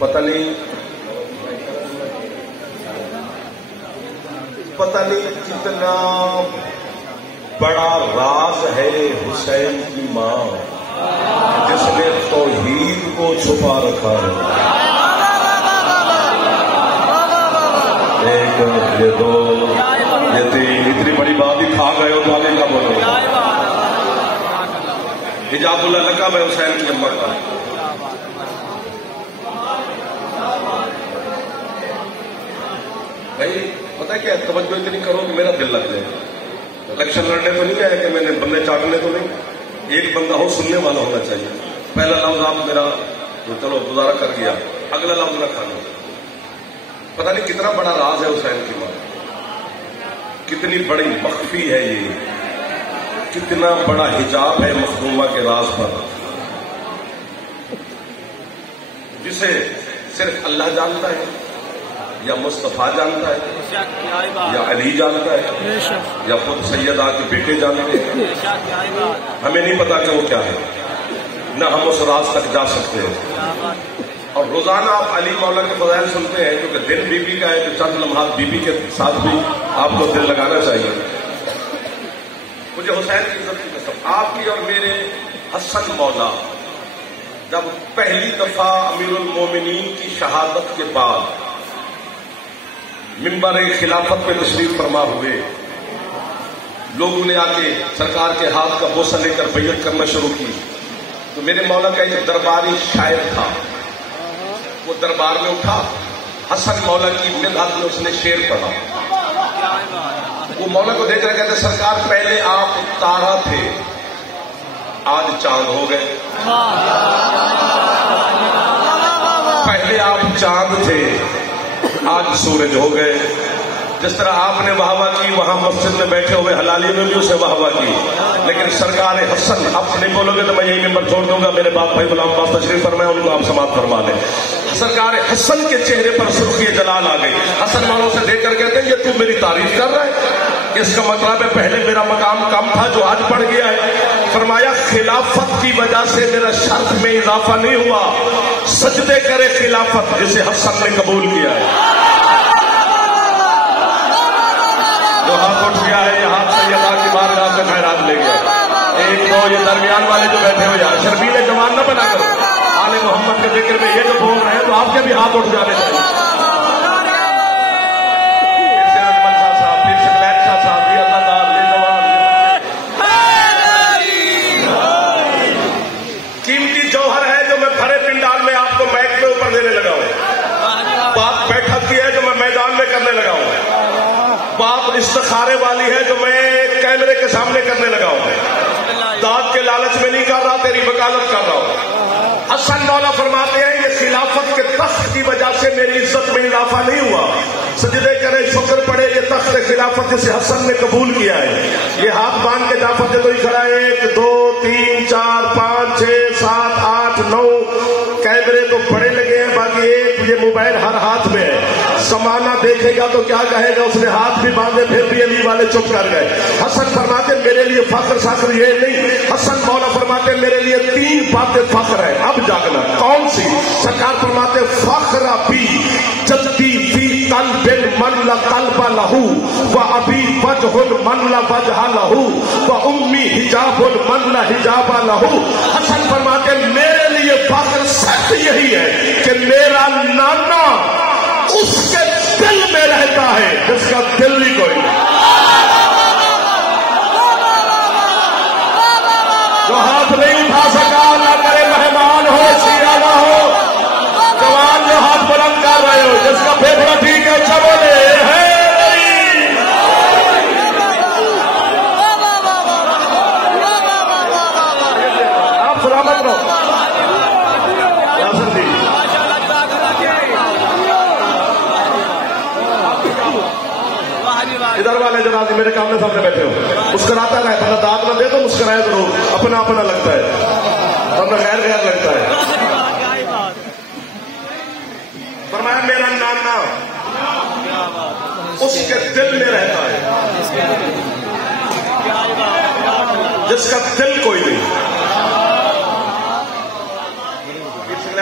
پتہ نہیں کتنا بڑا راز ہے حسین کی ماں جس نے توحید کو چھپا رکھا ہے. ایک یہ دو یہ تین اتنی بڑی بات ہی کھا گئے ہو تو آگے کا بولو. حجاب اللہ لقب ہے حسین کی اماں کا. بھائی پتہ کیا توجہ اتنی کرو کہ میرا دل لگ جائے. الیکشن لڑنے تو نہیں آیا کہ میں نے بندے چاٹنے تو نہیں. ایک بندہ ہو سننے والا ہونا چاہیے. پہلا لفظ آپ میرا تو چلو گزارا کر دیا, اگلا لفظ نہ کھانا. پتہ نہیں کتنا بڑا راز ہے حسین کی ماں, کتنی بڑی مخفی ہے یہ, کتنا بڑا حجاب ہے مخدومہ کے راز پر جسے صرف اللہ جانتا ہے یا مصطفیٰ جانتا ہے یا علی جانتا ہے یا خود سیدہ کے بیٹے جانتے ہیں. ہمیں نہیں پتا کہ وہ کیا ہے, نہ ہم اس راز تک جا سکتے ہیں. اور روزانہ آپ علی مولا کے فضائل سنتے ہیں کیونکہ دل بی بی کا ہے تو چند لمحات بی بی کے ساتھ بھی آپ کو دل لگانا چاہیے. مجھے حسین کی عزت کی قسم, آپ کی اور میرے حسن مولا جب پہلی دفعہ امیر المومنین کی شہادت کے بعد منبر خلافت پہ تشریف فرما ہوئے, لوگوں نے آ کے سرکار کے ہاتھ کا بوسہ لے کر بیعت کرنا شروع کی, تو میرے مولا کا ایک درباری شاعر تھا, وہ دربار میں اٹھا, حسن مولا کی مدحت میں اس نے شعر پڑھا. وہ مولا کو دیکھ رہے کہتے سرکار پہلے آپ تارا تھے آج چاند ہو گئے, پہلے آپ چاند تھے آج سورج ہو گئے. جس طرح آپ نے واہ واہ کی وہاں مسجد میں بیٹھے ہوئے حلالی میں بھی اسے واہ واہ کی, لیکن سرکار حسن آپ نہیں بولو گے تو میں یہی ممبر چھوڑ دوں گا. میرے باپ بھائی غلام عباس تشریف فرمائے, ان کو آپ سماعت فرما دیں. سرکار حسن کے چہرے پر سرخی جلال آ گئی. حسن والوں سے دیکھ کر کہتے ہیں یہ تو میری تعریف کر رہا ہے, اس کا مطلب ہے پہلے میرا مقام کم تھا جو آج بڑھ گیا ہے. فرمایا خلافت کی وجہ سے میرا شرف میں اضافہ نہیں ہوا, سجدے کرے خلافت جسے حسن نے قبول کیا ہے. جو ہاتھ اٹھ گیا ہے یہ ہاتھ سیدہ کی بارگاہ سے خیرات لے گیا. ایک دو یہ درمیان والے جو بیٹھے ہوئے ہیں شرمیلے جوان نہ بنا کرو, آل محمد کے ذکر میں یہ جو بول رہے ہیں تو آپ کے بھی ہاتھ اٹھ جانے چاہیے. قیمتی جوہر ہے جو میں بھرے پنڈال میں آپ کو مائک کے اوپر دینے لگا ہوں. بات بیٹھک کی ہے جو میں میدان میں کرنے لگا ہوں. بات استخارے والی ہے جو میں کیمرے کے سامنے کرنے لگا ہوں. داد کے لالچ میں نہیں کر رہا, تیری وکالت کر رہا ہوں. حسن مولا فرماتے ہیں یہ خلافت کے تخت کی وجہ سے میری عزت میں اضافہ نہیں ہوا, سجدے کرے شکر پڑے یہ تخت خلافت جسے حسن نے قبول کیا ہے. یہ ہاتھ باندھ کے جعفر سے تو ہی کھڑا ہے 1 2 3 4 5 6 7 8 9 کیمرے تو بڑے لگے ہیں, باقی ایک یہ موبائل ہر ہاتھ میں ہے. زمانہ دیکھے گا تو کیا کہے گا, اس نے ہاتھ بھی باندھے پھر بھی علی والے چپ کر گئے. حسن فرماتے میرے لیے فخر ساخر یہ نہیں, حسن مولا فرماتے میرے لیے 3 باتیں فخر ہے. اب جاگنا کون سی؟ سرکار فرماتے فخر بھی جلدی فی قلب من لا قلب لہو و ابھی وجہ من لا وجہ لہو و امی حجاب من لا حجاب لہو. حسن فرماتے میرے لیے فخر صرف یہی ہے کہ میرا نانا اس کے دل میں رہتا ہے جس کا دل ہی کوئی نہیں. جو ہاتھ نہیں اٹھا سکا نہ کرے مہمان ہو شیعہ نہ ہو, جوان جو ہاتھ بلند کر رہے ہو جس کا پھیپھڑا ٹھیک ہے اچھا بولے ہے. آپ سلامت رہو. ادھر والے جنازے میرے سامنے سامنے بیٹھے ہو, مسکراتا رہے, بندہ داد نہ دے تو مسکرائے ضرور, اپنا اپنا لگتا ہے ورنہ غیر غیر لگتا ہے. فرمایا میرا نانا اس کے دل میں رہتا ہے جس کا دل کوئی نہیں.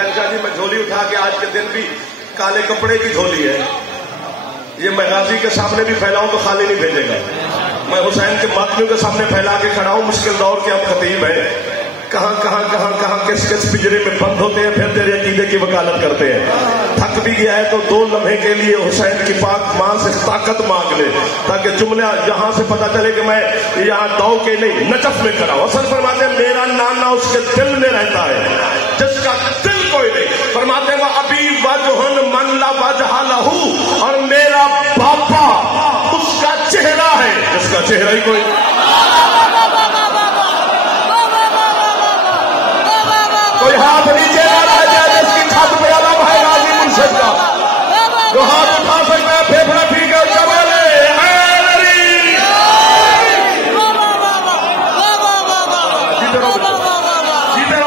نے کہا جی میں جھولی اٹھا کے آج کے دن بھی کالے کپڑے کی جھولی ہے، یہ میں غازی کے سامنے بھی پھیلاؤں تو خالی نہیں بھیجے گا. میں حسین کے ماتمیوں کے سامنے پھیلا کے کھڑا ہوں. مشکل دور کے اب خطیب ہیں، کہاں کہاں کہاں کہاں کس کس پنجرے میں بند ہوتے ہیں، پھر تیرے عقیدے کی وکالت کرتے ہیں. تھک بھی گیا ہے تو 2 لمحے کے لیے حسین کی پاک ماں سے طاقت مانگ لے، تاکہ جملہ یہاں سے پتا چلے کہ میں یہاں دو کے نہیں نجف میں کھڑا ہوں. اصل فرماتے ہیں میرا نانا اس کے دل میں رہتا ہے جس کا دل کوئی نہیں. فرماتے ہیں وہ ابھی وجہ من لا وجہ لہو، اور میرا باپا اس کا چہرہ ہے جس کا چہرہ ہی کوئی نہیں. کوئی ہاتھ نیچے نہ رہ جائے جس کی چھت پہ علم ہے غازی منشد کا، جو ہاتھ اٹھا سکتا ہے پھیپھڑا ٹھیک ہے چوالے جیتے رہو.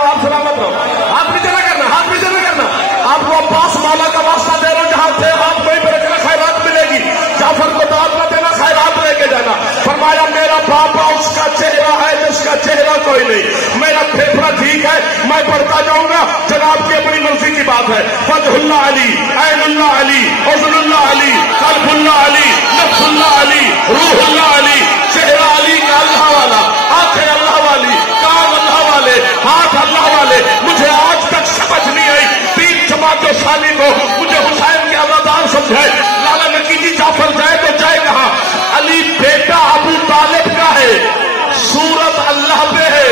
آپ سلامت رہو. ہاتھ نیچے نہ کرنا، ہاتھ نیچے نہ کرنا. آپ کو عباس مولا کا واسطہ دے رہا ہوں، جہاں تھے آپ وہیں پہ رکھنا، خیرات ملے گی. جعفر کو دعوت نہ دینا، خیرات لے کے جانا. فرمایا میرا باپا اس کا چہرہ ہے جس کا چہرہ کوئی نہیں. میرا پھیپھڑا ٹھیک ہے، میں پڑھتا جاؤں گا. جناب کی اپنی مرضی کی بات ہے. فتح اللہ علی، عین اللہ علی، عزل اللہ علی، قلب اللہ علی، نفس اللہ علی، روح اللہ علی. چہرہ علی کا اللہ والا، آنکھیں اللہ والی، کان اللہ والے، ہاتھ اللہ والے. مجھے آج تک سمجھ نہیں آئی 3 جماعت سالی کو مجھے حسین کے عزادار سمجھائے. لالا نقیبی جعفر جائے تو جائے کہاں؟ علی بیٹا ابو طالب کا ہے، صورت اللہ پہ ہے.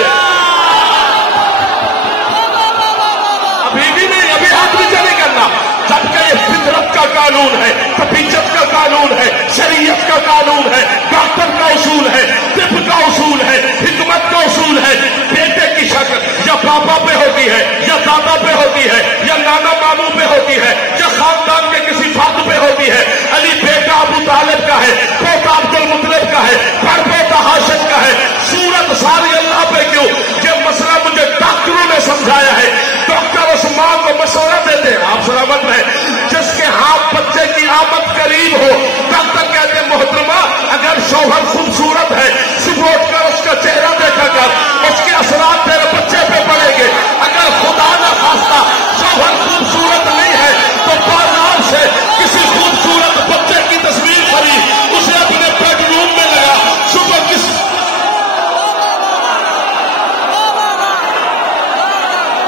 ابھی بھی نہیں، ابھی ہاتھ نیچے نہیں کرنا. جبکہ یہ فطرت کا قانون ہے، طبیعت کا قانون ہے، شریعت کا قانون ہے، ڈاکٹر کا اصول ہے، طب کا اصول ہے، حکمت کا اصول ہے. بیٹے کی شکل یا پاپا پہ ہوتی ہے، یا دادا پہ ہوتی ہے، یا نانا ماموں پہ ہوتی ہے، یا خاندان کے کسی فرد پہ ہوتی ہے. علی بیٹا ابو طالب کا ہے، پوتا عبد المطلب کا ہے، پڑ پوتا ہاشم کا ہے. صورت ساری اللہ پہ کیوں؟ یہ مسئلہ مجھے ڈاکٹروں نے سمجھایا ہے. ڈاکٹر عثمان کو مشورہ دیتے ہیں، آپ سلامت رہے، جس کے ہاتھ بچے کی آمد قریب ہو. ڈاکٹر کہتے ہیں محترمہ اگر شوہر خوبصورت ہے صبح اٹھ کر اس کا چہرہ دیکھا کر، اس کے اثرات تیرے بچے پہ پڑیں گے. اگر خدا نہ خواستہ شوہر خوبصورت نہیں ہے تو بازار سے کسی خوبصورت بچے کی تصویر خرید، اسے اپنے بیڈ روم میں لگا. صبح کس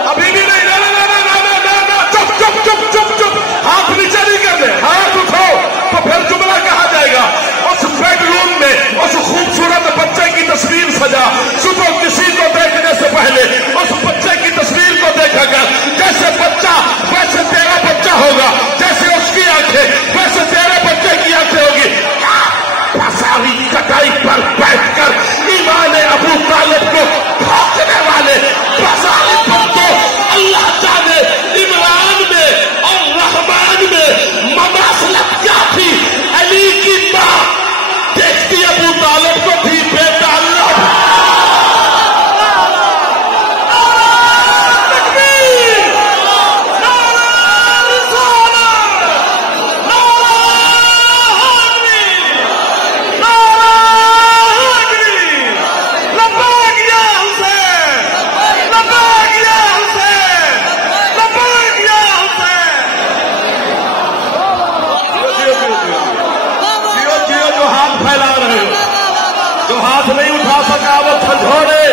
ابھی بھی نہیں، چپ چپ چپ چپ چپ. ہاتھ نیچے نہیں کرنے، ہاتھ اٹھو تو پھر جملہ کہا جائے گا. اس بیڈ روم میں اس خوبصورت بچے کی تصویر سجا. صبح کسی کو دیکھنے سے پہلے اس بچے کی تصویر کو دیکھا کر. جیسے بچہ ویسے تیرا بچہ ہوگا، جیسے اس کی آنکھیں ویسے تیرے بچے کی آنکھیں ہوگی. ساری کٹائی پر بیٹھ کر ایمان ابو طالب کو ٹھوکنے والے بازاری پر تو اللہ جانے عمران میں اور رحمان میں مماثلت کیا تھی. علی کی ماں دیکھتی ابو طالب کو تھی بیٹا اللہ. ہاتھ نہیں اٹھا سکا وہ جھنجھوڑے.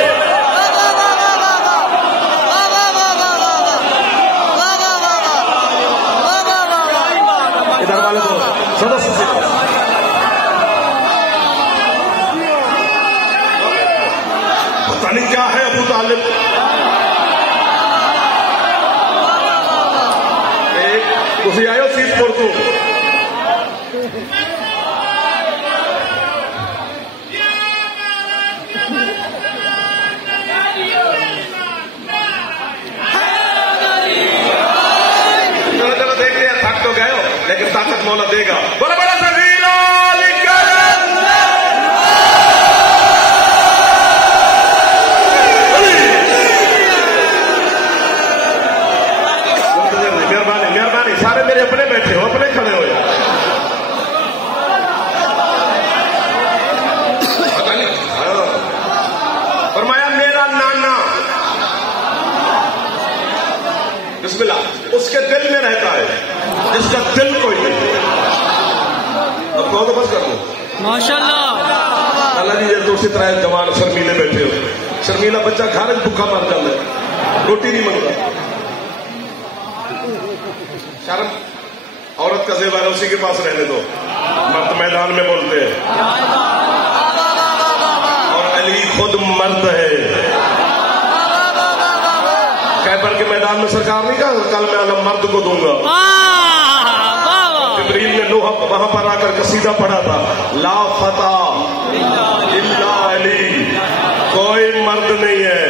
ادھر والے تو سدس سے پتہ نہیں کیا ہے ابو طالب. تھی آئے ہو سیٹ پور کو لیکن طاقت مولا دے گا. بڑا بڑا مہربانی مہربانی. سارے میرے اپنے بیٹھے ہو، اپنے کھڑے ہو. فرمایا میرا نانا بسم اللہ اس کے دل میں رہتا ہے جس کا دل کوئی نہیں. اب کہو تو بس کر دوں. ماشاءاللہ. اللہ جی یہ دوسری طرح جوان شرمیلے بیٹھے ہو. شرمیلا بچہ گھر بھوکا مر جاتا ہے, روٹی نہیں منگتا. شرم عورت کا زیور ہے, اسی کے پاس رہنے دو. مرد میدان میں بولتے ہیں اور علی خود مرد ہے. خیبر کے میدان میں سرکار نہیں کہا کل میں علم مرد کو دوں گا. جبریل نے لوہا وہاں پر آ کر قصیدہ پڑھا تھا, لا فتح الا علی, کوئی مرد نہیں ہے.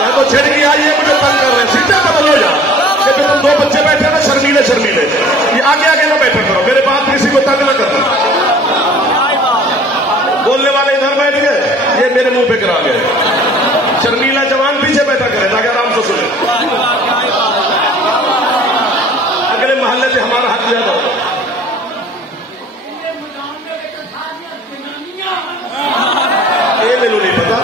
میں تو چھڑ کے آئیے مجھے تنگ کر رہے ہیں, سیدھا بدل ہو جا. کہ تم دو بچے بیٹھے نا شرمیلے شرمیلے, یہ آگے آگے نہ بیٹھا کرو, میرے بات کسی کو تنگ نہ کرنا. بولنے والے ادھر بیٹھ گئے, یہ میرے منہ پہ کرا گئے. شرمیلا جوان پیچھے بیٹھا کرے تاکہ آرام سے سنے. اگلے محلے پہ ہمارا حق زیادہ ہو. یہ میرے نہیں پتا.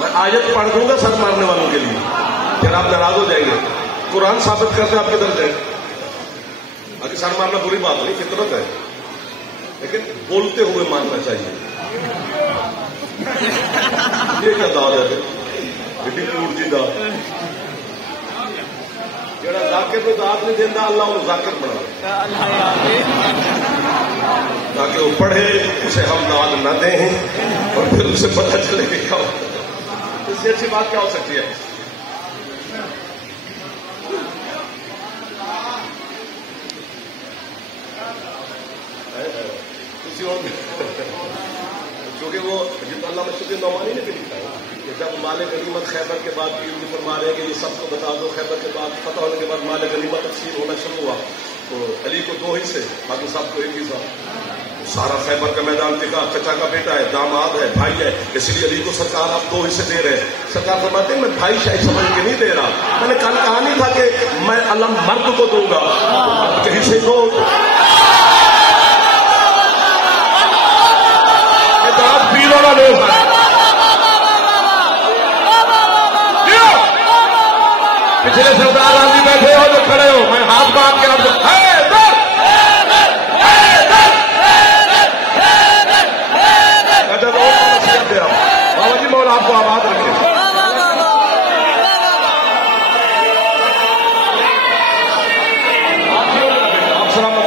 میں آیت پڑھ دوں گا سر مارنے والوں کے لیے, پھر آپ ناراض ہو جائیں گے. قرآن ثابت کرتے آپ کدھر جائیں. باقی سر مارنا بری بات نہیں, فطرت ہے, لیکن بولتے ہوئے ماننا چاہیے. یہ کیا داد ہے جی داد, جڑا ذاکر کو داد نہیں دینا اللہ انہوں ذاکر بنا, تاکہ وہ پڑھے اسے ہم داد نہ دیں اور پھر اسے پتہ چلے کہ کیا ہوتا ہے. اس سے اچھی بات کیا ہو سکتی ہے. کسی اور کیونکہ وہ جب اللہ مشکل نعمانی نے بھی لکھا ہے کہ جب مال غنیمت خیبر کے بعد بھی فرما رہے کہ یہ سب کو بتا دو, خیبر کے بعد فتح ہونے کے بعد مال غنیمت تقسیم ہونا شروع ہوا تو علی کو 2 حصے, باقی سب کو 1 حصہ. سارا خیبر کا میدان دکھا, چچا کا بیٹا ہے, داماد ہے, بھائی ہے, اس لیے علی کو سرکار آپ 2 حصے دے رہے ہیں. سرکار فرماتے ہیں میں بھائی شاید سمجھ کے نہیں دے رہا, میں نے کل کہا نہیں تھا کہ میں علم مرد کو دوں گا, مرد کے حصے کو. پیروں کا لوگ ہے, پچھلے سردار آدمی بیٹھے ہو جو کھڑے ہو, میں ہاتھ باندھ کے آپ کو بابا جی مولا آپ کو آباد رکھے. آپ سلامت.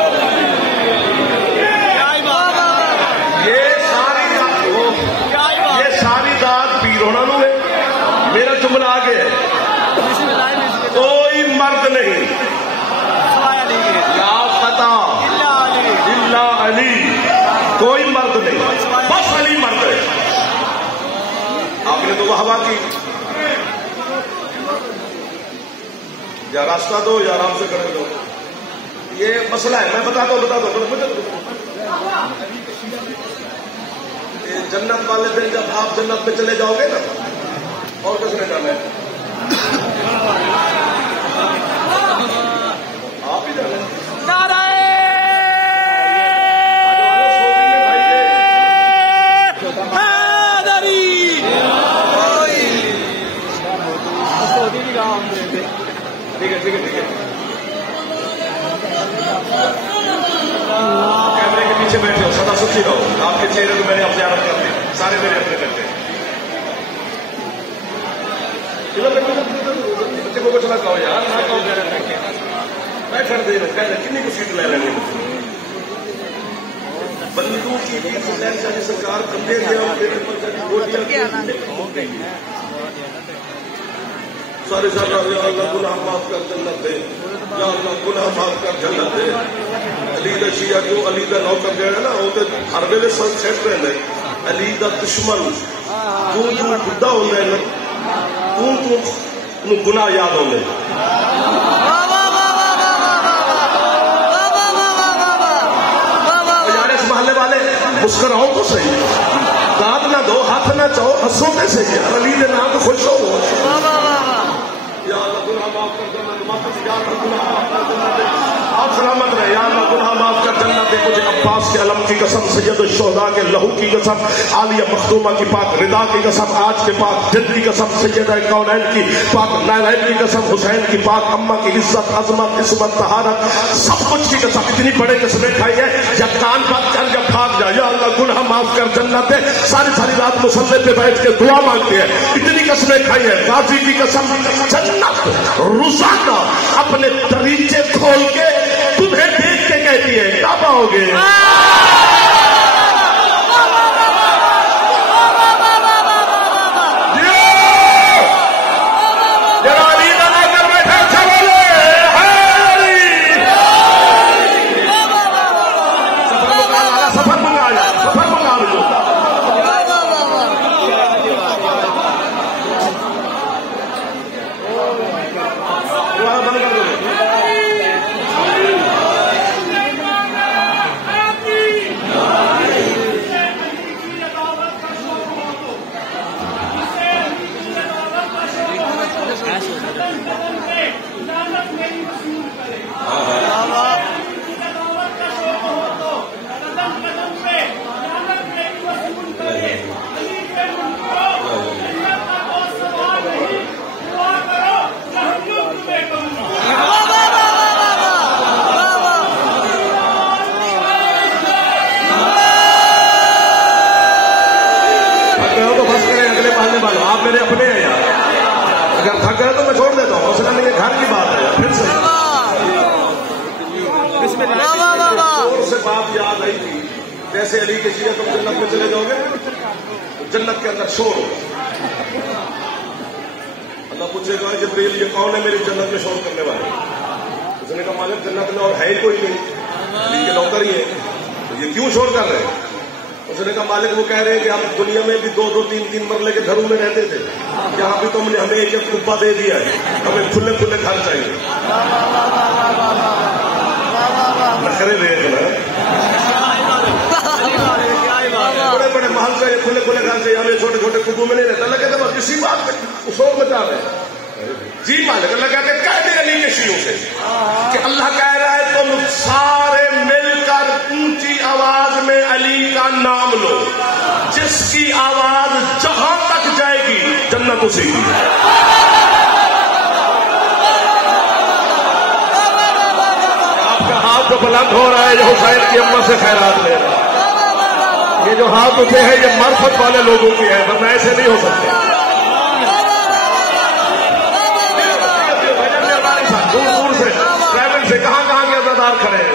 یہ ساری داد پیرونا نو ہے. میرا جملہ آگے ہے, کوئی مرد نہیں, لا فتح الا علی, کوئی مرد نہیں, بس علی مرد ہے. آپ نے تو واہ کی, یا راستہ دو یا آرام سے کرنے دو. یہ مسئلہ ہے, میں بتا دو. جنت والے دن جب آپ جنت میں چلے جاؤ گے نا, اور کس نے جانا ہے, آپ ہی جانا ہے. ٹھیک ہے. کیمرے کے پیچھے بیٹھے ہو, سدا سچی رہو. آپ کے چہرے کو میں نے زیارت کر دی, سارے میرے اپنے کرتے ہیں. بچے کو کچھ نہ کہو یار, میں کر دے کنی کو سیٹ لے لیں گے. بندوق کی سرکار کندھے سارے اللہ گناہ معاف کر جنت دے. یا اللہ گناہ معاف کر جنت دے. علی دا شیعہ جو علی دا نوکر گئے نا وہ تو ہر ویلے سن سیٹ رہے ہیں. علی دا دشمن تو بڈا ہوتا ہے نا تو گناہ یاد ہوتے. یار اس محلے والے مسکراؤ تو صحیح, داد نہ دو, ہاتھ نہ چاہو, ہنسو تے صحیح. علی دے نام خوش ہو. یا اللہ گناہ معاف کر جنت, یا اللہ گناہ معاف کر جنت, آپ سلامت رہے. یا اللہ گناہ معاف کر جنت دے. مجھے عباس کے علم کی قسم, سید الشہداء کے لہو کی قسم, عالیہ مخدومہ کی پاک رضا کی قسم, آج کے پاک جد کی قسم, سیدہ کونین کی پاک نائلین کی قسم, حسین کی پاک اماں کی عزت عظمت عصمت طہارت سب کچھ کی قسم. اتنی بڑے قسمیں کھائی ہے یا کان بات کر یا بھاگ جا. یا اللہ گناہ معاف کر جنت دے. ساری ساری رات مصلے پہ بیٹھ کے دعا مانگتے ہیں. اتنی قسمیں کھائی ہے. غازی کی قسم جنت روزانہ اپنے دریچے کھول کے تمہیں دیکھ کے کہتی ہے کیا پاؤ گے. میرے اپنے ہیں یار, اگر تھک گئے تو میں چھوڑ دیتا ہوں. مسئلہ نہیں ہے, گھر کی بات ہے. پھر سے زور سے بات یاد آئی تھی. جیسے علی کے شیعہ تم جنت میں چلے جاؤ گے تو جنت کے اندر شور ہو. اللہ پوچھے گا جبریل یہ کون ہے میری جنت میں شور کرنے والے. اس نے کہا مالک جنت میں اور ہے ہی کوئی نہیں, علی کے نوکر ہی ہے, یہ کیوں شور کر رہے ہیں. اس نے کہا مالک وہ کہہ رہے ہیں کہ ہم دنیا میں بھی 2-2 3-3 مرلے کے گھروں میں رہتے تھے, یہاں بھی تم نے ہمیں ایک کبا دے دیا ہے, ہمیں کھلے کھلے گھر چاہیے. نخرے لے بڑے بڑے محل چاہیے, کھلے کھلے گھر چاہیے, ہمیں چھوٹے چھوٹے کبوں میں نہیں رہتا. اللہ کہتے بس اسی بات پہ شور مچا رہے ہیں. جی مالک اللہ کہتے کہہ دے علی کے شیعوں سے کہ اللہ کہہ رہا ہے تم سارے مل کر اونچی آواز میں علی کا نام لو, جس کی آواز جہاں تک جائے گی جنت اسی کی. آپ کا ہاتھ تو بلند ہو رہا ہے جو حسین کی اماں سے خیرات لے رہا ہے. یہ جو ہاتھ اٹھے ہیں یہ معرفت والے لوگوں کی ہے, ورنہ ایسے نہیں ہو سکتے. دور دور سے ٹریول سے کہاں کہاں کے عزادار کھڑے ہیں.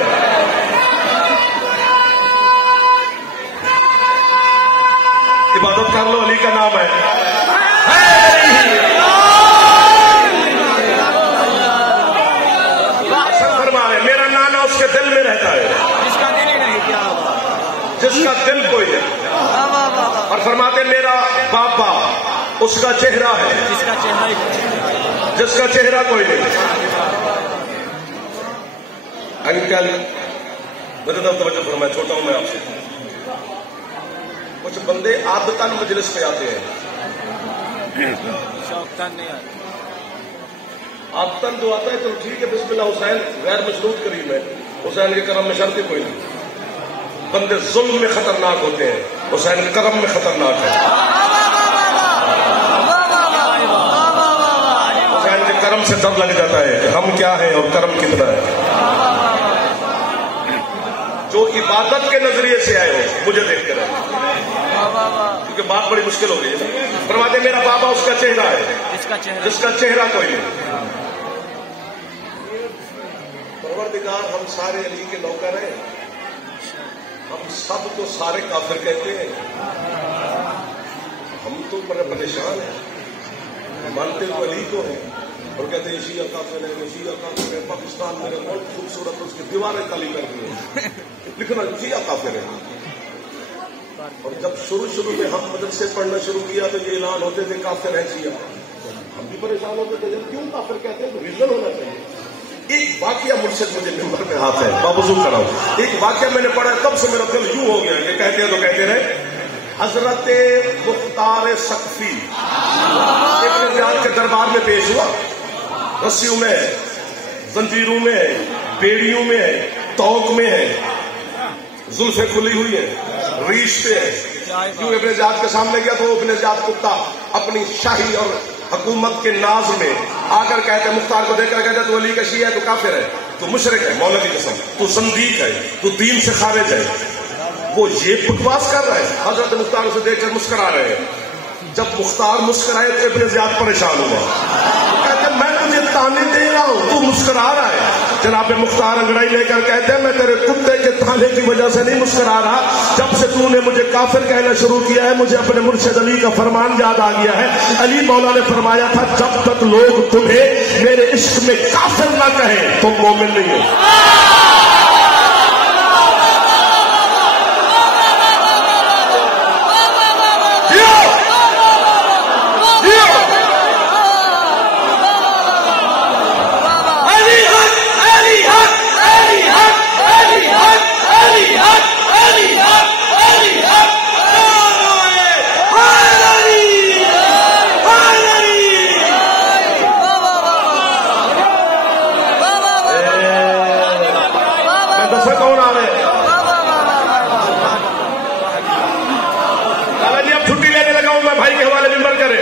عبادت کر لو, علی کا نام ہے. فرما رہے میرا نانا اس کے دل میں رہتا ہے, جس کا دل ہی نہیں, جس کا دل کوئی ہے. اور فرماتے میرا باپا اس کا چہرہ ہے, جس کا چہرہ کوئی نہیں. انکل میرے طرف توجہ فرمائے, چھوٹا ہوں میں آپ سے. کچھ بندے عادتاً مجلس پہ آتے ہیں, عادتاً جو آتا ہے تو ٹھیک ہے بسم اللہ حسین غیر مشروط کریم ہے, حسین کے کرم میں شرط کوئی نہیں. بندے ظلم میں خطرناک ہوتے ہیں, حسین کرم میں خطرناک ہے. حسین کے کرم سے ڈر لگ جاتا ہے کہ ہم کیا ہیں اور کرم کتنا ہے. جو عبادت کے نظریے سے آئے ہو مجھے دیکھ کر آئے, کیونکہ بات بڑی مشکل ہو گئی ہے. فرماتے میرا بابا اس کا چہرہ ہے, جس کا چہرہ کوئی نہیں. پروردگار ہم سارے علی کے نوکر ہیں, ہم سب کو سارے کافر کہتے ہیں. ہم تو بڑے پریشان ہیں, مانتے تو علی کو ہیں اور کہتے ہیں شیعہ کافر ہے، شیعہ کافر ہے، پاکستان میں بہت خوبصورت اس کی دیواریں تعلیم کر دی ہیں، لکھنا شیعہ کافر ہے. اور جب شروع میں ہم مدرسے پڑھنا شروع کیا تو یہ اعلان ہوتے تھے کافر ہے شیعہ. ہم بھی پریشان ہوتے تھے جب کیوں کافر کہتے ہیں تو ریزن ہونا چاہیے. ایک واقعہ مرشد مجھے ممبر میں ہاتھ ہے بابوزو کراؤ، ایک واقعہ میں نے پڑھا تب سے میرا دل یوں ہو گیا کہ کہتے ہیں تو کہتے رہے. حضرت مختار سقفی ابن زیاد کے دربار میں پیش ہوا، رسیوں میں ہے، زنجیروں میں ہے، بیڑیوں میں ہے، توق میں ہے، زلفیں کھلی ہوئی ہیں، ریش پہ ہے. کیوں ابن زیاد کے سامنے گیا تو ابن زیاد کتا اپنی شاہی اور حکومت کے ناز میں آ کر کہتے مختار کو دیکھ کر کہتے تو علی کا شیعہ ہے، تو کافر ہے، تو مشرک ہے، مولا کی قسم تو زندیق ہے، تو دین سے خارج ہے. وہ یہ بکواس کر رہے ہیں. حضرت مختار اسے دیکھ کر مسکرا رہے ہیں. جب مختار مسکرائے تو ابن زیاد پریشان ہوا، کہتے میں تجھے تانے دے رہا ہوں تو مسکرا رہا ہے. جناب مختار انگڑائی لے کر کہتے ہیں میں تیرے کتے کے تانے کی وجہ سے نہیں مسکرا رہا، جب سے تو نے مجھے کافر کہنا شروع کیا ہے مجھے اپنے مرشد علی کا فرمان یاد آ گیا ہے. علی مولا نے فرمایا تھا جب تک لوگ تمہیں میرے عشق میں کافر نہ کہیں تم مومن نہیں ہو.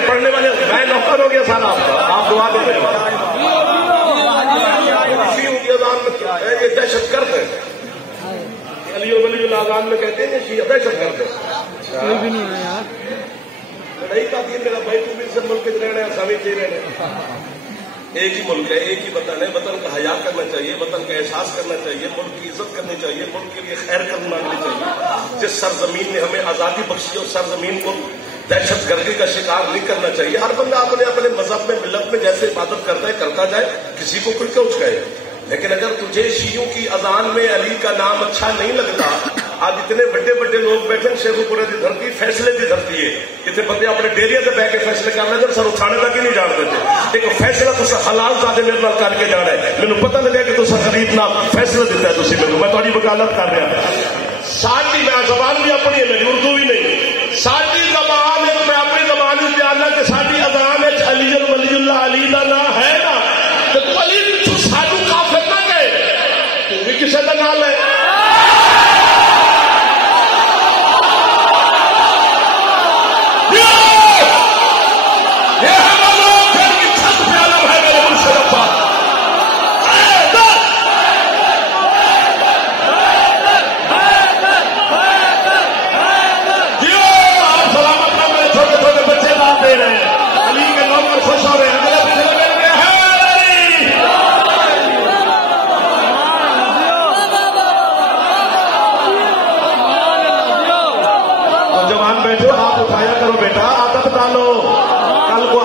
پڑھنے والے میں نوکر ہو گیا سارا آپ دعا دے رہے یہ دہشت گرد ہے. علی ولی اللہ اذان میں کہتے ہیں شیعہ دہشت گرد ہے. لڑائی کا دین میرا بھائی تم سے ملک کے رہنا ہے سامنے سے رہنا ہے. ایک ہی ملک ہے، ایک ہی وطن ہے. وطن کا حیا کرنا چاہیے، وطن کا احساس کرنا چاہیے، ملک کی عزت کرنی چاہیے، ملک کے لیے خیر کرنا چاہیے. جس سرزمین نے ہمیں آزادی بخشی اور سرزمین کو دہشت گردی کا شکار نہیں کرنا چاہیے. ہر بندہ اپنے اپنے مذہب میں ملت میں جیسے عبادت کرتا ہے کرتا جائے، کسی کو کوئی کیوں کہے. لیکن اگر تجھے شیعوں کی اذان میں علی کا نام اچھا نہیں لگتا، آج اتنے بڑے بڑے لوگ بیٹھے شیخو پورے کی دھرتی فیصلے کی دھرتی ہے. اتنے بندے اپنے ڈیریا سے بہ کے فیصلے کر رہے تھے، سر اٹھانے تک ہی نہیں جانتے تھے. ایک فیصلہ تو حلال زیادہ میرے نال کر کے جانا ہے. مجھے پتہ لگا کہ تصا غریب نہ فیصلہ دیتا ہے تھی میرے. میں تھوڑی وکالت کر رہا. ساری میں زبان بھی اپنی ہے، میری اردو بھی نہیں. ساری زبان ہے، میں اپنی زبان ہی جاننا کہ ساری اذان ہے علی ولی اللہ علی کا نام ہے نا، تو علی سانو کافر نہ کہے، تو بھی کسی کا نام ہے.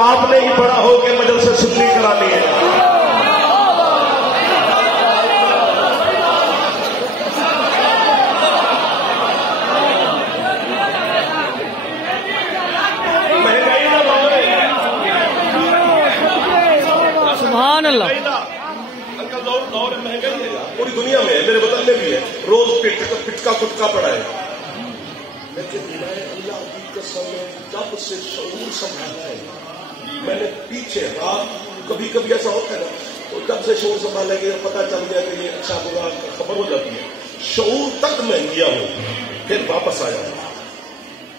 آپ نے ہی بڑا ہو کے مجلس سے سنی کرانی ہے. مہنگائی نہ سبحان اللہ. انکل دور مہنگائی ہے پوری دنیا میں ہے، میرے وطن میں بھی ہے. روز پٹکا کٹکا پڑا ہے. لیکن اللہ کی قسم جب سے شعور سنبھالا ہے، میں نے پیچھے رات کبھی کبھی ایسا ہوتا ہے نا، تو جب سے شعور سنبھالے گا پتا چل گیا کہ یہ اچھا برا خبر ہو جاتی ہے. شعور تک میں گیا ہوں پھر واپس آیا.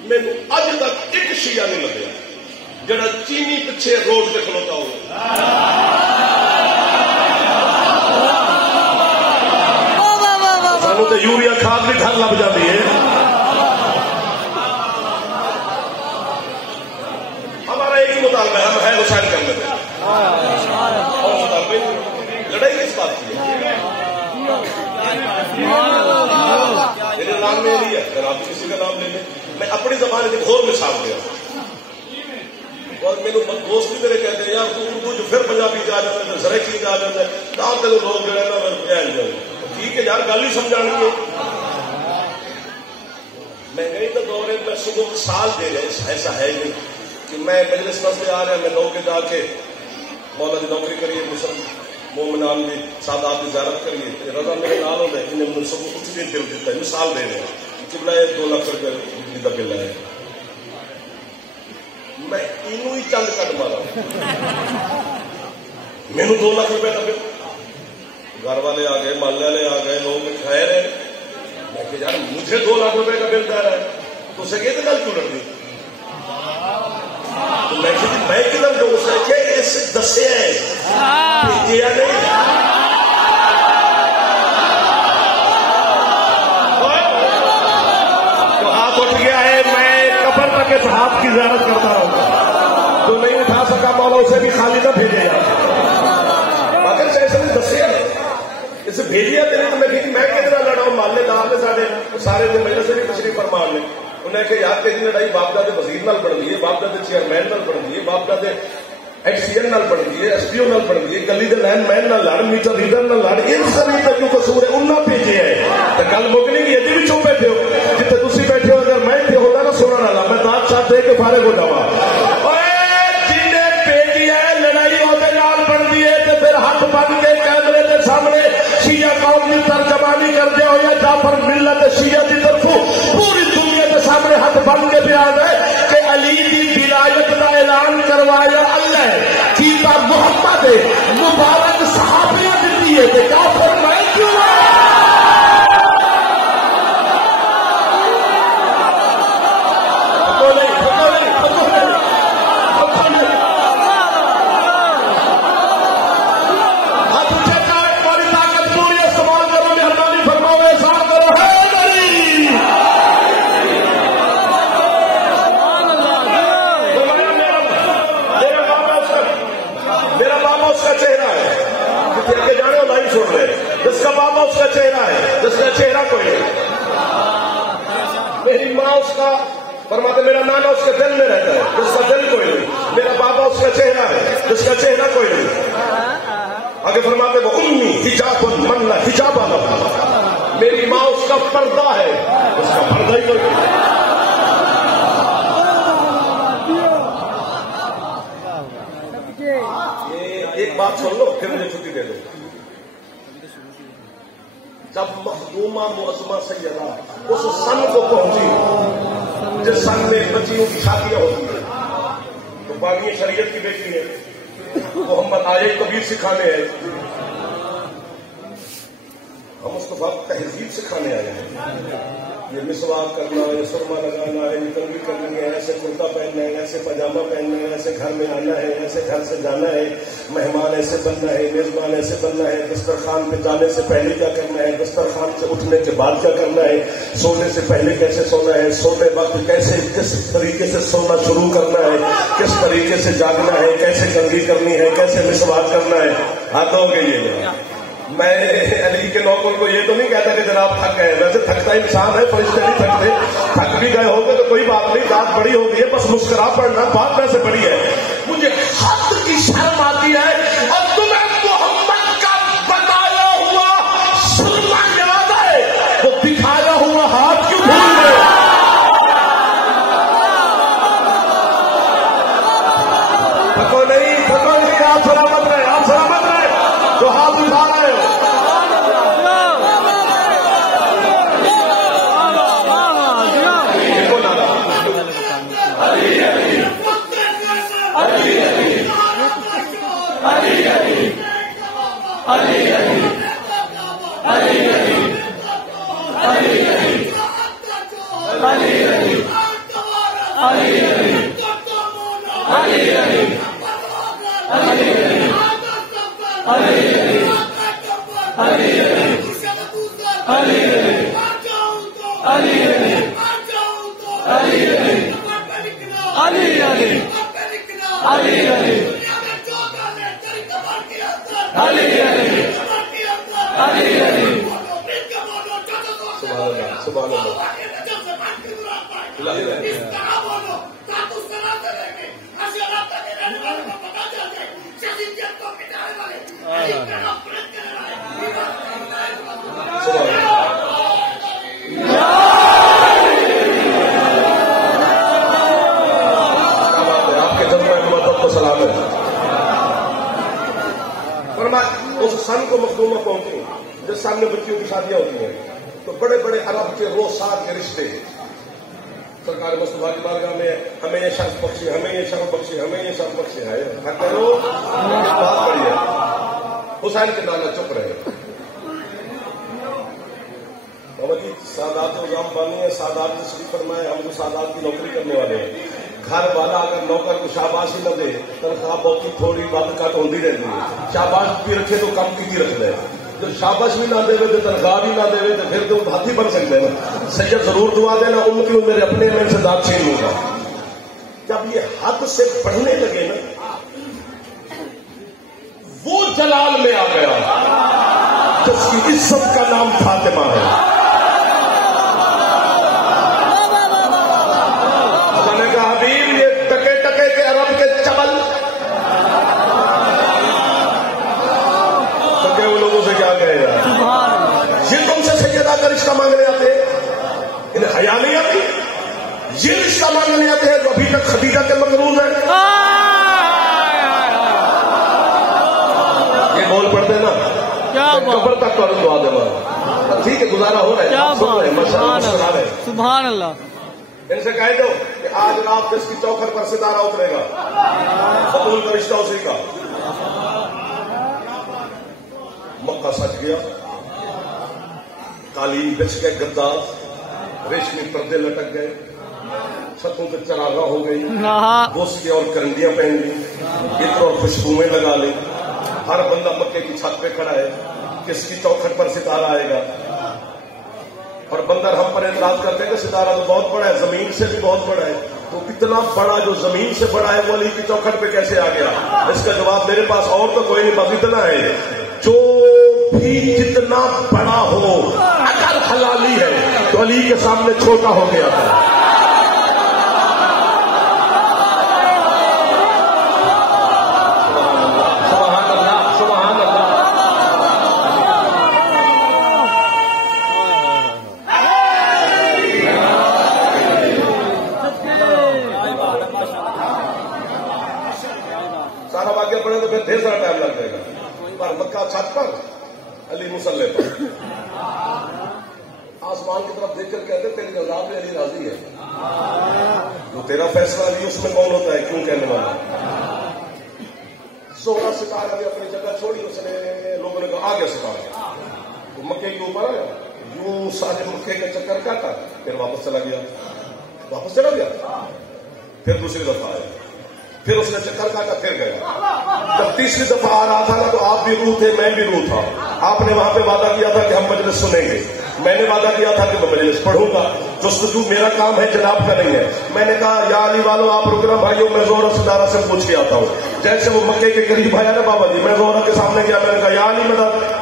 مینو اج تک ایک شیعہ نہیں لگا جڑا چینی پیچھے روڈ سے کھلوتا ہو. سانو تو یوریا کھاد بھی گھر لگ جاتی ہے. مطالبہ ہم ہے حسین کرنے میں اور مطالبہ لڑائی کس بات کی ہے؟ میرے نام میں نہیں ہے، اگر آپ کسی کا نام لے لیں. میں اپنی زبان کی اور مثال دیا. اور میرے دوست بھی میرے کہتے ہیں یار تو اردو جو پھر پنجابی جا جاتا ہے سرائکی جا جاتا ہے کہاں تک لوگ جو ہے نا پھیل جائیں ٹھیک ہے یار گل ہی سمجھانی ہے. مہنگائی کا دور ہے میں صبح سال دے رہے ایسا ہے نہیں کہ میں مجلس مسئلے آ رہے ہیں میں لوگ کے جا کے مولا کی نوکری کریے مسلم مومنان کی سادات کی زیارت کریے رضا میرے نال ہوتا ہے انہیں مجھے سب کچھ بھی دل دیتا ہے مثال دے رہے ہیں کہ بلا 2 لاکھ روپے بجلی کا بل ہے میں انہوں ہی چند کٹ مارا میرے 2 لاکھ روپے کا بل گھر والے آ گئے محلے والے آ گئے لوگ خیر ہے میں کہ یار مجھے 2 لاکھ روپے کا بل دے رہا ہے تو اسے کہتے گل کیوں لڑنی میں کدھر دوں اسے کہ اس دسے بھیجیا نہیں تو ہاتھ اٹھ گیا ہے میں قبر تک اس ہاتھ کی زیارت کرتا رہوں جو نہیں اٹھا سکا مولا اسے بھی خالی نہ بھیجے گا مگر ایسے نہیں دسے اسے بھیجیا تو نہیں تو میں کتنا لڑا ہوں محلے دار نے سارے دن میرے سے بھی تشریف فرما لیں انہیں کہ یار تیری لڑائی باپ دادے وزیر نال بن گئی ہے باپ دادے چیئرمین نال بن گئی ہے باپ دادے ایکس سی این نال بن گئی ہے ایس ڈی او نال بن گئی ہے گلی دے لین مین نال لڑ میٹر ریڈر نال لڑ ان سبھی کا جو قصور ہے انہاں بھیجے ہے تو گل مکنی گئی ادھی بھی چپ بیٹھے ہو جتنے تسی بیٹھے ہو اگر میں اتنے ہوتا نا سننے والا میں دانت چاٹ دے کے فارغ ہو جاواں ہاتھ بن کے کیمرے کے سامنے شیعہ قوم کی ترجمانی کر دیا ہو یا جعفر ملت شیعہ کی طرف پوری دنیا کے سامنے ہاتھ بن کے بیان ہے کہ علی کی ولایت کا اعلان کروایا اللہ کیتا محمد مبارک صحابیاں دیتی ہے کہ کافر میں کیوں جس کا بابا اس کا چہرہ ہے جس کا چہرہ کوئی نہیں میری ماں اس کا فرماتے میرا نانا اس کے دل میں رہتا ہے جس کا دل کوئی نہیں میرا بابا اس کا چہرہ ہے جس کا چہرہ کوئی نہیں آگے فرماتے وہ امی حجاب من لا حجاب والا میری ماں اس کا پردہ ہے اس کا پردہ ہی کوئی نہیں. ایک بات سن لو پھر مجھے چھٹی دے دو جب مخدومہ معظمہ سیدہ اس سن کو پہنچی جس سن میں بچیوں کی شادیاں ہوتی ہیں تو باغی شریعت کی بیٹی ہے محمد آئے کبیر سکھانے آئے ہم اس کو بہت تہذیب سکھانے آئے ہیں یہ مسواک کرنا ہے سرما لگانا ہے نکلوی کرنی ہے ایسے کرتا پہننا ہے ایسے پاجامہ پہننا ہے ایسے گھر میں آنا ہے ایسے گھر سے جانا ہے مہمان ایسے بننا ہے میزبان ایسے بننا ہے دسترخوان پہ جانے سے پہلے کیا کرنا ہے دسترخوان سے اٹھنے کے بعد کیا کرنا ہے سونے سے پہلے کیسے سونا ہے سونے وقت کیسے کس طریقے سے سونا شروع کرنا ہے کس طریقے سے جاگنا ہے کیسے کنگھی کرنی ہے کیسے مسواک کرنا ہے ہاتھ ہو گئی ہے. میں علی کے نوکر کو یہ تو نہیں کہتا کہ جناب تھک گئے ویسے تھکتا انسان ہے فرشتے نہیں تھکتے تھک بھی گئے ہوگے تو کوئی بات نہیں بات بڑی ہوگی ہے بس مسکرا پڑنا بات ویسے بڑی ہے مجھے حد کی شرم آتی ہے اور تمہیں محمد کا بتایا ہوا سرما یاد ہے وہ دکھایا ہوا ہاتھ کیوں بھول گئے تھکو نہیں آپ سلامت رہے تو ہاتھ اٹھا رہے ہو آپ کے جذبہ مطلب کو سلام ہے. اور میں اس سن کو مخدومہ پہنچوں جس سامنے بچیوں کی شادیاں ہوتی ہیں تو بڑے بڑے عرب کے روسات کے رشتے سرکار مصطفیٰ کی بارگاہ میں ہمیں یہ شرف بخشی، ہمیں یہ شرف بخشی، ہمیں یہ شرف بخشی ہے. بات بڑی ہے. حسین کے نانا چپ رہے. بابا جی سادات نظام بانی ہے، سادات تشریف فرمائے، ہم تو سادات کی نوکری کرنے والے ہیں. گھر والا اگر نوکر کو شاباشی نہ دے تنخواہ بہت تھوڑی بات کٹ ہوتی رہتی ہے. شاباش بھی رکھے تو کم کی رکھ لے. جب شاباش بھی نہ دے تو تنخواہ بھی نہ دے تو پھر تو ہاتھی بن سکتے ہیں. سید ضرور دعا دینا ان کی میرے اپنے میں سے دانت چھین لوں گا. جب یہ حد سے بڑھنے لگے نا وہ جلال میں آ گیا جس کی عزت کا نام فاطمہ ہے. میں نے کہا حبیب یہ ٹکے ٹکے کے عرب کے چبل ٹکے وہ لوگوں سے کیا کہے گا. یہ تم سے سیدہ کا رشتہ مانگنے آتے ہیں، انہیں حیا نہیں آتی. یہ رشتہ مانگنے آتے ہیں جو ابھی تک خدیجہ کے مقروض ہیں. یہ بول پڑتے نا قبر تک تو دعا دینا. ٹھیک ہے گزارا ہو رہا ہے، سبحان اللہ. ان سے کہہ دو کہ آج رات اس کی چوکھٹ پر ستارہ اترے گا. قبول کا رشتہ اسی کا. مکہ سج گیا، قالین بچ گئے، گدار ریشمی پردے لٹک گئے، چھتوں پہ چراغاں ہو گئی، گوسکے اور کرندیاں پہن لی، عطر اور خوشبوئیں لگا لی. ہر بندہ مکے کی چھت پہ کھڑا ہے کس کی چوکھٹ پر ستارہ آئے گا. اور بندر ہم پر اعتراض کرتے ہیں کہ ستارہ تو بہت بڑا ہے، زمین سے بھی بہت بڑا ہے. تو اتنا بڑا جو زمین سے بڑا ہے وہ علی کی چوکھٹ پہ کیسے آ گیا؟ اس کا جواب میرے پاس اور تو کوئی نہیں، بس اتنا ہے جو بھی جتنا بڑا ہو اگر حلالی ہے تو علی کے سامنے چھوٹا ہو گیا تھا. ڈھیر سارا ٹائم لگ جائے گا. پر مکہ چھت پر علی مسلح پر آسمان کی طرف دیکھ کر کہتے تیری رضا پہ علی راضی ہے. جو تیرا فیصلہ علی اس میں کون ہوتا ہے کیوں کہنے والا. سونا ستارہ نے اپنی جگہ چھوڑی، اس نے لوگوں نے کہا آ گیا ستارہ. تو مکے کے اوپر آیا، یوں سارے مکے کا چکر کاٹا، پھر واپس چلا گیا. پھر دوسری دفعہ آیا، پھر اس نے چکر کاٹا، پھر گیا. جب تیسری دفعہ آ رہا تھا نا تو آپ بھی روح تھے، میں بھی روح تھا. آپ نے وہاں پہ وعدہ کیا تھا کہ ہم مجلس سنیں گے، میں نے وعدہ کیا تھا کہ میں مجلس پڑھوں گا. جستجو میرا کام ہے، جناب کا نہیں ہے. میں نے کہا یا علی والو آپ رکنا بھائیوں، میں زہرا ستارہ سے پوچھ کے آتا ہوں. جیسے وہ مکے کے قریب آیا نا بابا جی، میں زہرا کے سامنے گیا، میں نے کہا یا علی مدد.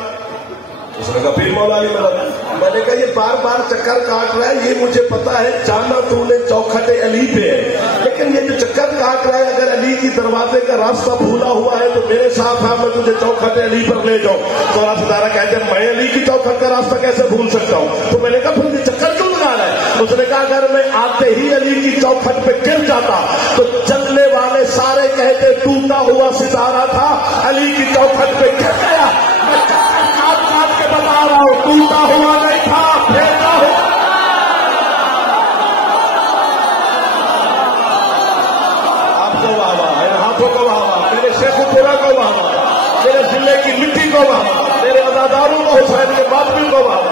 اس نے کہا پیر مولا علی مدد. میں نے کہا یہ بار بار چکر کاٹ رہا ہے، یہ مجھے پتا ہے، جانا تو نے چوکھٹ علی پہ ہے، لیکن یہ جو چکر کاٹ رہا ہے اگر علی کی دروازے کا راستہ بھولا ہوا ہے تو میرے ساتھ میں تجھے چوکھٹ علی پر لے جاؤں. زہرا ستارہ کہتے ہیں میں علی کی چوکھٹ کا راستہ کیسے بھول سکتا ہوں. تو میں نے کہا پھر یہ چکر کیوں لگا رہا ہے. اس نے کہا اگر میں آتے ہی علی کی چوکھٹ پہ گر جاتا تو چلنے والے سارے کہتے ٹوٹا ہوا ستارہ تھا، علی کی چوکھٹ پہ گر گیا. بتا رہا ہوں ٹوٹا ہوا نہیں تھا، پھیرا ہوا. آپ کو واہ، میرے ہاتھوں کو واہ، میرے شیخ پورا کو واہ، میرے ضلع کی مٹی کو واہ، میرے اداداروں کو، حسین کے باطل کو واہ.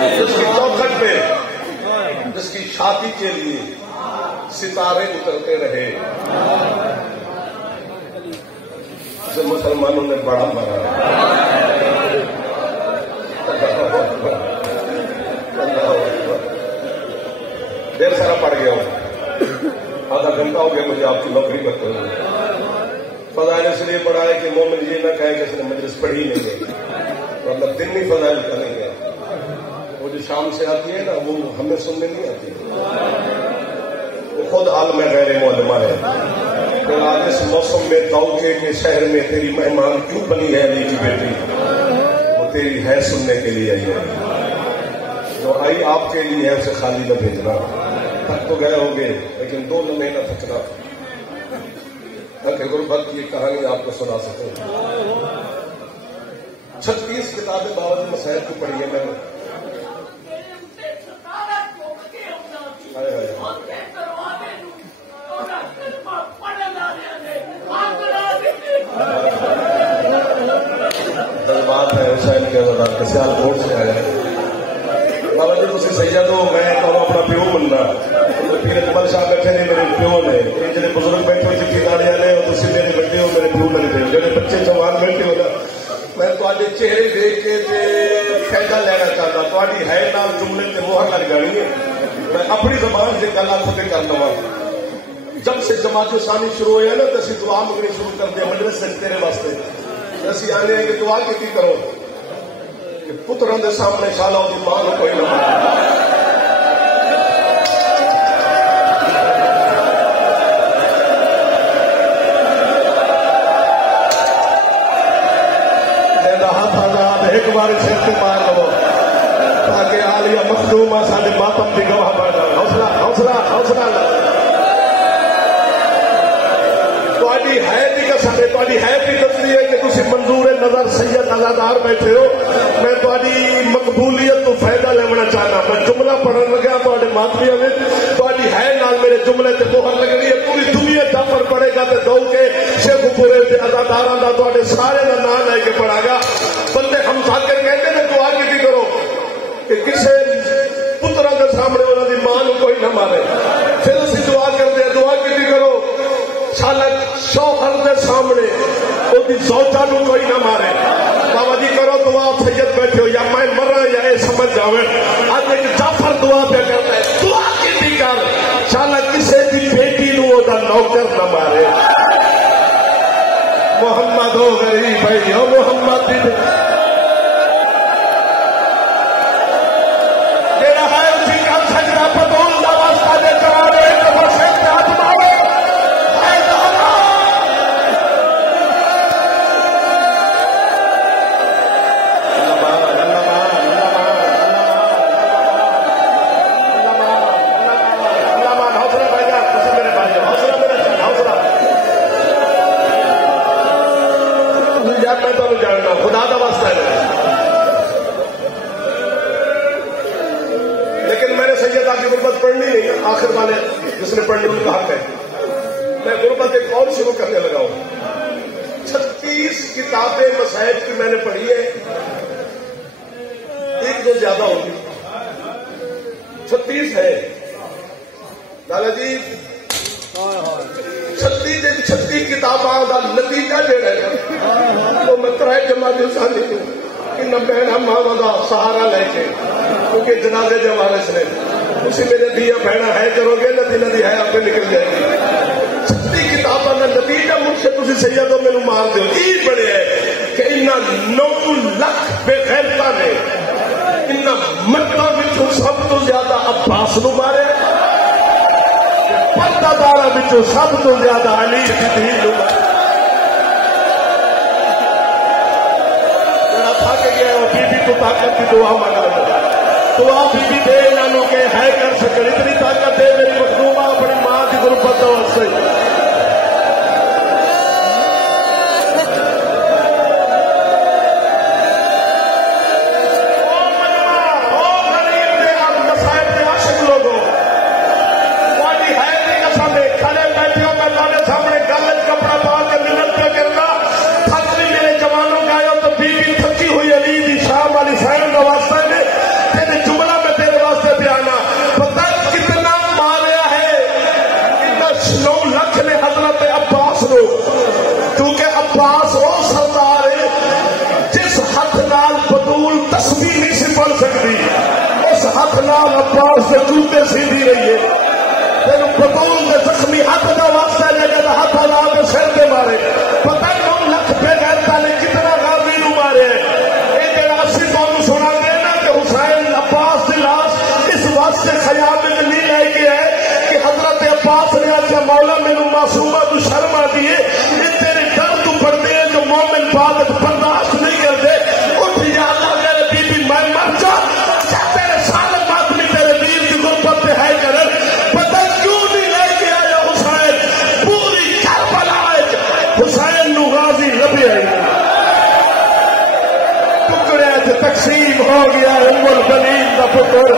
جس کی چوکھٹ پہ، جس کی شادی کے لیے ستارے اترتے رہے، اسے مسلمانوں نے بڑا مارا. دیر سارا پڑ گیا ہوں، آدھا گھنٹہ ہو گیا مجھے آپ کی نوکری کرتے ہوئے. فضائل اس لیے پڑھا ہے کہ مومن یہ نہ کہے کہ اس نے مجلس پڑھی نہیں ہے، ورنہ دن نہیں فضائل کا نہیں ہے. وہ جو شام سے آتی ہے نا وہ ہمیں سننے نہیں آتی. وہ خود عالم غیر معلمہ ہے. پھر آج اس موسم میں دوکے کے شہر میں تیری مہمان کیوں بنی ہے علی کی بیٹی؟ وہ تیری ہے سننے کے لیے آئی ہے. جو آئی آپ کے لیے ہے اسے خالی نہ بھیجنا. تھک تو گئے ہوں گے لیکن 2 لمحے نہ تھکنا تاکہ غربت کی کہانی آپ کو سنا سکوں. 36 کتابیں بابا جی مسائل کی پڑھی ہے میں نے. جذبات ہے حسین کے سیال کوٹ سے آیا ہے. بابا جی تھی سید ہو, میں اپنا پیو بننا. پیر اکبر شاہ بیٹھے نے میرے پیو نے, یہ جڑے بزرگ بیٹھے ہوئے چٹھی لانے والے ہو تھی میرے بیٹے ہو, میرے پیو نہیں دے. جڑے بچے جوان بیٹھے ہو نا, میں تھوڑے چہرے دیکھ کے فائدہ لینا چاہتا. تھوڑی ہے نال جملے سے مہر لگ جانی ہے. میں اپنی زبان سے گل آپ سے کر دوا. جب سے جماعت ثانی شروع ہوا نا تو اسی دعا منگنی شروع کر دیا مجلس سے تیرے واسطے. اسی آنے ہیں کہ دعا کی کرو کہ پتروں کے سامنے شالا ہوتی ماں کو کوئی نہ مارے. ایک بار سر سے مار لو تاکہ عالیہ مخدوم سارے ماتم کی گواہ بن جائے. حوصلہ حوصلہ حوصلہ تاری ہے بھی کسانے تاری ہے بھی دستی ہے کہ تھی منظور نظر سید ازادار بیٹھے ہو. میں تاری مقبولیت تو فائدہ لینا چاہنا. میں جملہ پڑھن لگا تے ماتمیا میں تاری ہے نال میرے جملے سے مہر لگنی ہے. پوری دنیا جعفر پڑے گا تو دو کے شیخ پورے ازادار کا تے سارے کا نام لے کے پڑھا گا. بندے ہم ساکر کہتے ہیں دعا کی کرو کہ کسی پترا کے سامنے انہوں کی ماں کوئی نہ مارے. پھر اسی دعا کرتے ہیں دعا کی کرو شالا شوہر کے سامنے وہ زوجہ کوئی نہ مارے. بابا جی کرو دعا سید بیٹھے ہو یا میں مرا یا یہ سمجھ جاؤ. آج ایک جعفر دعا پہ کرتا ہے دعا کی کر شالا کسی کی بیٹی نو نوکر نہ مارے. محمد ہو غریب بھائی ہو محمد خدا کا واسطہ ہے. لیکن میں نے سید کی غربت پڑھنی نہیں. آخر والے جس نے پڑھنی ان کا حق ہے. میں غربت ایک اور شروع کرنے لگا ہوں. 36 کتابیں مسائل کی میں نے پڑھی ہے. ایک جو زیادہ ہوگی 36 ہے لالا جی. 36 کتاباں کا نتیجہ جہاں ہے وہ میں ترائے جماعت ثانی ان بہن ماوا کا سہارا لے کے کیونکہ جنازے جو وارث نے اسی میرے دیا بہن ہے کرو گے ندی ندی ہے آپ نکل جائے گی. 36 کتاباں کا نتیجہ مجھ سے تھی سیدوں میرے مار دو. یہ بڑے ہے کہ ان 9 لاکھ بے غیرتا نے ان مردوں میں سب تو زیادہ عباس نو مارے. پردہ دارا بچوں سب تو زیادہ علی کی دھیل لوگ تھک گیا. بی بی کو طاقت کی دعا مانگا دعا بی بی دے انہوں کے ہے کر سکے. اتنی طاقت دے میری مخدومہ اپنی ماں کی غربت سے. عباس سے جوتے سیدھی رہی ہے تین بطول کے زخمی ہاتھ کا واسطہ جگہ ہاتھ لا کے سر کے مارے. پتہ 9 لاکھ بے غیرتا نے کتنا غازی نو مارے. یہ جڑا اسی قوم سنا گے نا کہ حسین عباس کی لاش اس واسطے خیال میں نہیں آئی عبادت برداشت نہیں کرتے. اٹھ یا اللہ میرے بی بی میں مر جا تیرے سالم آدمی تیرے دین کی غربت پہ ہے کرن پتہ کیوں نہیں لے کے آیا حسین پوری کربلا حسین نو غازی لبی آئی ٹکڑے تقسیم ہو گیا ام البنین کا پتر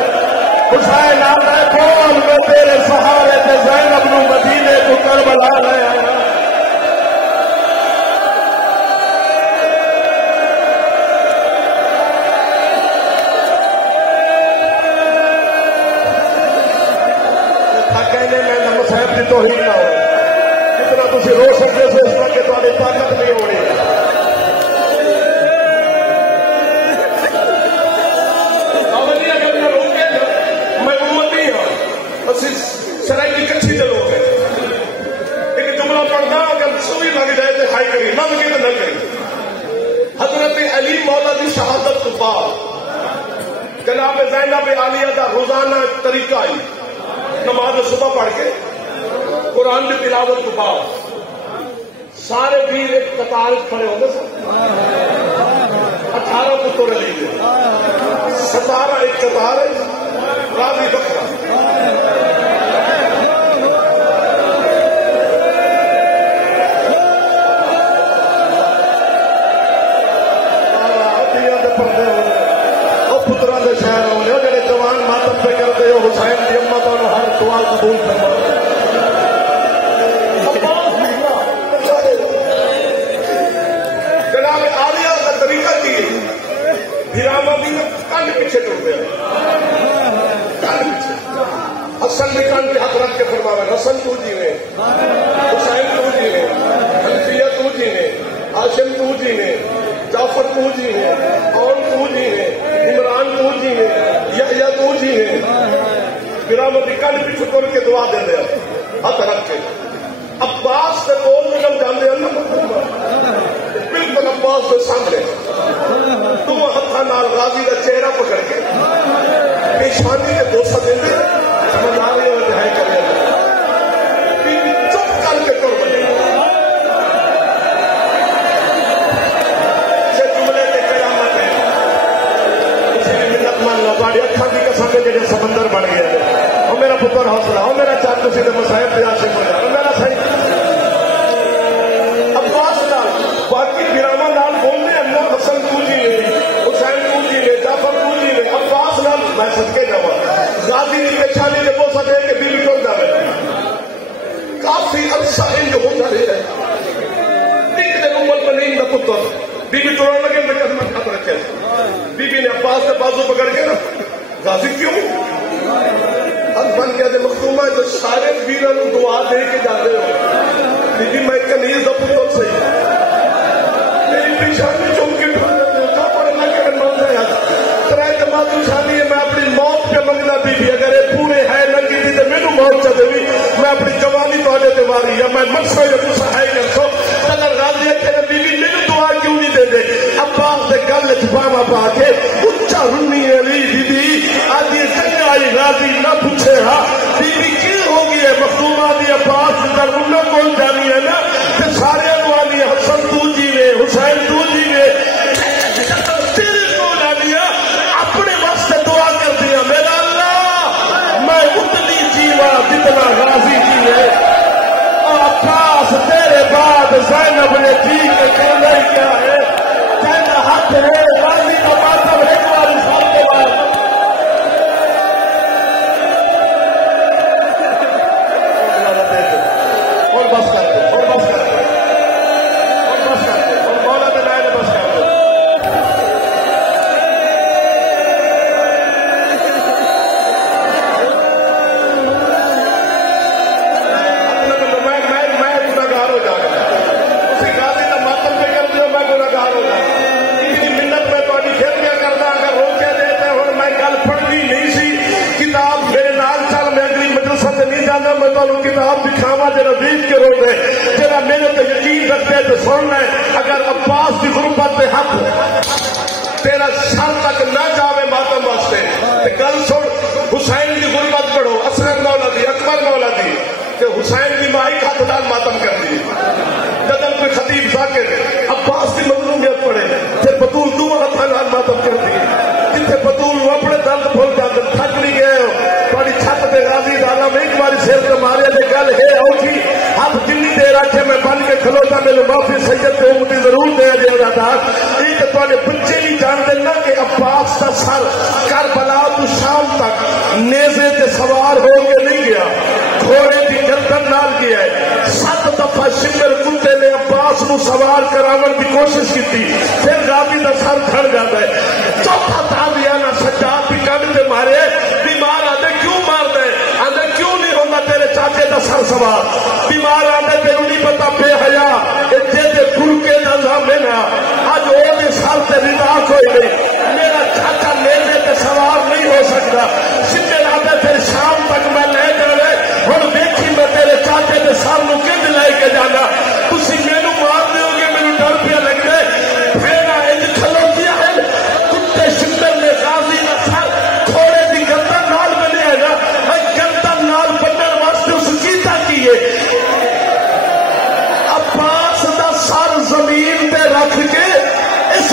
حسین آتا ہے بول میں تیرے سہارے تے زینب نو مدینے کو کربلا لے آیا. صاحب کی توہین نہ ہو جتنا تھی رو سکتے تھے اس طرح کہ تمہاری طاقت نہیں ہونی. میں امتی ہوں سرائی کی کچھی دے لوگ ہیں ایک جملہ پڑھنا اگر سوئی لگ جائے تو ہائی کری نہ لگی تو نہ کری. حضرت علی مولا کی شہادت کے بعد جناب زینب عالیہ کا روزانہ طریقہ آئی نماز صبح پڑھ کے قرآن کی تلاوت کے بعد سارے ویر ایک قطار کھڑے ہوتے سر 18 پتر علی کے 17 ایک قطار راضی بکرا پترا کے شہر ہونے جڑے جوان ماتم پہ کرتے ہو حسین کی امت اور ہر دعا قبول کرنا. جناب عالیہ کا طریقہ کی ہیراما بھی کن پیچھے ٹوٹتے ہیں کن پیچھے. حسن بھی کن کے ہاتھ رکھ کے فرمایا حسن تو جی نے حسین تو جی نے حنفیہ تو جی نے ہاشم تو جی نے جعفر تو جی نے اون تو جی نے عمران تو جی نے یحییٰ تو جی نے. برامتی کن پیچھے کر کے دعا دے دیا ہاتھ رکھ کے. عباس سے بول نکل جانے بالکل عباس کے سامنے تم ہاتھ نال غازی کا چہرہ پکڑ کے پیشانی کے بوسہ دے دے سمجھ آ رہی ہے ہے کرے چپ کر کے کر بنے یہ جملے کے قیامت ہے. اسی لیے ملت مان لو گاڑی اکھا کی قسم کے جڑے سمندر بن گئے اور میرا پتر حوصلہ ہو میرا چاچو سے مصائب تیار سے ہو جائے میرا صحیح عباس نال باقی گراما نال بولنے اللہ حسن تو جی نے حسین تو جی نے جعفر تو جی نے عباس نال میں صدقے جاوا غازی کے چھالی نے بول سکے کہ بیوی ٹوٹ جائے کافی عرصہ انج ہوتا رہے ایک دن عمر بنین کا پتر بیوی توڑنے لگے میں قدمت ہاتھ رکھے بیوی نے عباس سے بازو پکڑ کے غازی کیوں بن کے دے مختومہ جو سارے ویروں دعا دے کے جاتے ہو بیوی میں کنیز دا پتر صحیح میری پیشانی چوم کے کیا پڑھنا کہ میں مانتا ہے ترائے جماعت شادی ہے میں اپنی موت پہ منگنا بیوی اگر یہ پورے ہے لگی تھی تو میرے موت چاہتے بھی میں اپنی جوانی تو آنے دیواری یا میں مقصد یا کچھ ہے کر سو اگر راضی ہے کہ بیوی میرے دعا کیوں نہیں دے دے عباس سے گل چھپاوا پا کے اچھا رنی علی بیوی آج یہ جگہ آئی راضی نہ پوچھے ہاں بیوی کیوں ہوگی ہے مخدومہ دی عباس کا رنہ کون جانی ہے نا کہ سارے روانی حسن تو جی نے حسین تو جی نے تیرے کو جانیا اپنے واسطے دعا کر دیا میرا اللہ میں اتنی جیوا جتنا راضی جی ہے عباس تیرے بعد زینب نے جی کے کرنا ہی کیا ہے کہنا حق ہے راضی کا ماتم ایک بار سال کے بعد اور بس کرتے اور بس کرتے اور بس کرتے اور مولا بنائے نے بس کرتے میں گناہگار ہو جا رہا اسی غازی کا ماتم پہ کر دیا میں گناہگار ہو جا اتنی منت میں تو پھر کیا کرتا اگر روکے دیتے اور میں گل پڑھنی نہیں سی کتاب میرے نال چل میں اگلی مدرسہ سے نہیں جانا میں تو کتاب دکھاوا جرا دیکھ کے رو دے جرا میرے تو یقین رکھتے تو سن لے اگر عباس کی غربت پہ حق تیرا سر تک نہ جاوے ماتم واسطے گل سن حسین کی غربت پڑھو اصغر مولا دی اکبر مولا دی کہ حسین کی مائی کا خدا ماتم کر دی جدل کوئی خطیب ذاکر عباس کی مدد دے عزادار ایک تواڈے بچے بھی جان دینا کہ عباس دا سر کربلا تو شام تک نیزے تے سوار ہو کے نہیں گیا، گھوڑے دی گردن نال گیا ہے۔ 7 دفعہ شمر کتے نے عباس نو سوار کراون کی کوشش کی، پھر راوی دا سر کھڑ جاتا ہے۔ چوتھا تابعیانہ سجاد بھی کم تے مارے، بیمار آدھے کیوں مار دے، آدھے کیوں نہیں ہوتا تیرے چاچے دا سر سوار، بیمار آدھے تینوں نہیں پتا بے حیا اتنے دے گرکے دا زامن ہے، اج وہ دے سر تے رضا کوئی نہیں، میرا چاچا نیزے تے سوار نہیں ہو سکتا، سیدھے آدھے پھر شام تک میں لے جاوے، ہن دیکھی میں تیرے چاچے دے سر نو کدھ لے کے جانا، تسی مینوں مار دیو گے، مینوں ڈر پیا لگدا ہے، پھر انج کھلوتیا ہے کتے شمر نے غازی دا سر گھوڑے دی گردن نال بنیا ہے نا، گردن نال بنن واسطے اس کیتا کیے عباس دا سر زمین تے رکھ کے اس